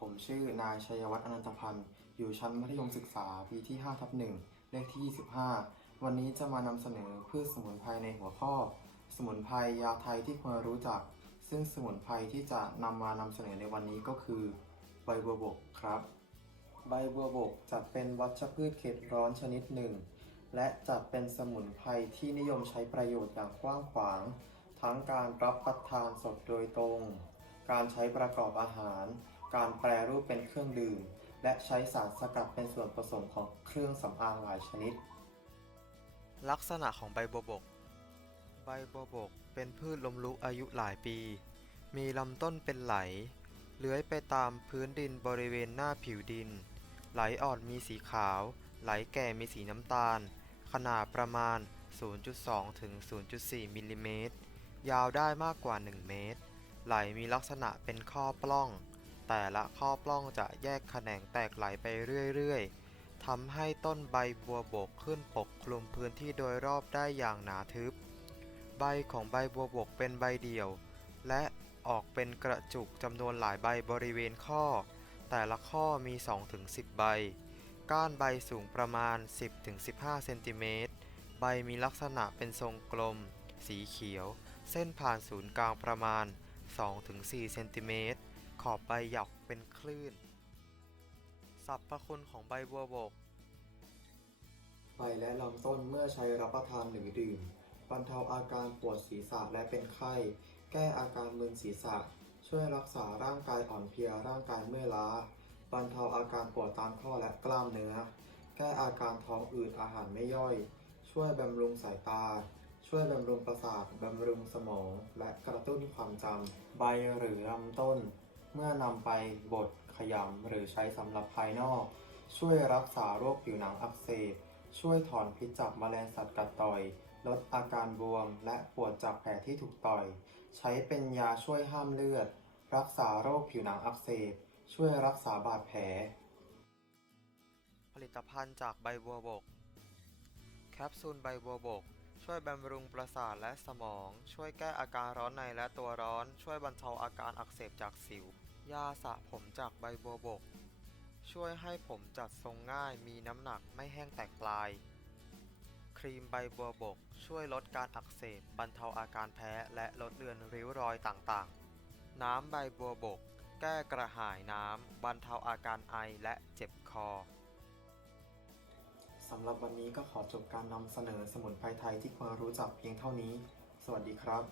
ผมชื่อนายชัยวัฒน์อนันตพันธ์ อยู่ชั้นมัธยมศึกษาปีที่5ทับ1เลขที่ 25 วันนี้จะมานำเสนอพืชสมุนไพรในหัวข้อ สมุนไพรยาไทยที่ควรรู้จัก ซึ่งสมุนไพรที่จะนำมานำเสนอในวันนี้ก็คือ ใบบัวบกครับ ใบบัวบกจัดเป็นวัชพืชเขตร้อนชนิดหนึ่ง และจัดเป็นสมุนไพรที่นิยมใช้ประโยชน์อย่างกว้างขวาง ทั้งการรับประทานสดโดยตรง การใช้ประกอบอาหาร การแปรรูปเป็นเครื่องดื่ม และใช้สารสกัดเป็นส่วนผสมของเครื่องสำอางหลายชนิด ลักษณะของใบบัวบก ใบบัวบกเป็นพืชลมลุกอายุหลายปี มีลำต้นเป็นไหล เลื้อยไปตามพื้นดินบริเวณหน้าผิวดิน ไหลอ่อนมีสีขาว ไหลแก่มีสีน้ำตาล ขนาดประมาณ 0.2 ถึง 0.4 มิลลิเมตร ยาวได้มากกว่า 1 เมตร ไหลมีลักษณะเป็นข้อปล้อง แต่ละข้อปล้องจะแยกแขนงแตกไหลไปเรื่อยๆทำให้ต้นใบบัวบกขึ้นปกคลุมพื้นที่โดยรอบได้อย่างหนาทึบ ใบของใบบัวบกเป็นใบเดี่ยว และออกเป็นกระจุกจำนวนหลายใบบริเวณข้อ แต่ละข้อมี 2-10 ใบ ก้านใบสูงประมาณ 10-15 เซนติเมตร ใบมีลักษณะเป็นทรงกลม สีเขียว เส้นผ่านศูนย์กลางประมาณ 2-4 เซนติเมตร ขอบใบหยักเป็นคลื่นสรรพคุณของใบบัวบก ใบและลำต้นเมื่อใช้รับประทานหรือดื่ม บรรเทาอาการปวดศีรษะและเป็นไข้ แก้อาการมึนศีรษะ ช่วยรักษาร่างกายอ่อนเพลียร่างกายเมื่อยล้า บรรเทาอาการปวดตามข้อและกล้ามเนื้อ แก้อาการท้องอืดอาหารไม่ย่อย ช่วยบำรุงสายตา ช่วยบำรุงประสาทบำรุงสมอง และกระตุ้นความจำใบหรือลำต้น เมื่อนำไปบดขยำหรือใช้สำหรับภายนอก ช่วยรักษาโรคผิวหนังอักเสบ ช่วยถอนพิษจากแมลงสัตว์กัดต่อย ลดอาการบวมและปวดจากแผลที่ถูกต่อย ใช้เป็นยาช่วยห้ามเลือด รักษาโรคผิวหนังอักเสบ ช่วยรักษาบาดแผล ผลิตภัณฑ์จากใบบัวบก แคปซูลใบบัวบก ช่วยบำรุงประสาทและสมอง ช่วยแก้อาการร้อนในและตัวร้อน ช่วยบรรเทาอาการอักเสบจากสิว ยาสระผมจากใบบัวบก ช่วยให้ผมจัดทรงง่าย มีน้ำหนักไม่แห้งแตกปลาย ครีมใบบัวบก ช่วยลดการอักเสบ บรรเทาอาการแพ้ และลดเลือนริ้วรอยต่างๆ น้ำใบบัวบก แก้กระหายน้ำ บรรเทาอาการไอและเจ็บคอ สำหรับวันนี้ก็ขอจบการนำเสนอสมุนไพรไทยที่ควรรู้จักเพียงเท่านี้ สวัสดีครับ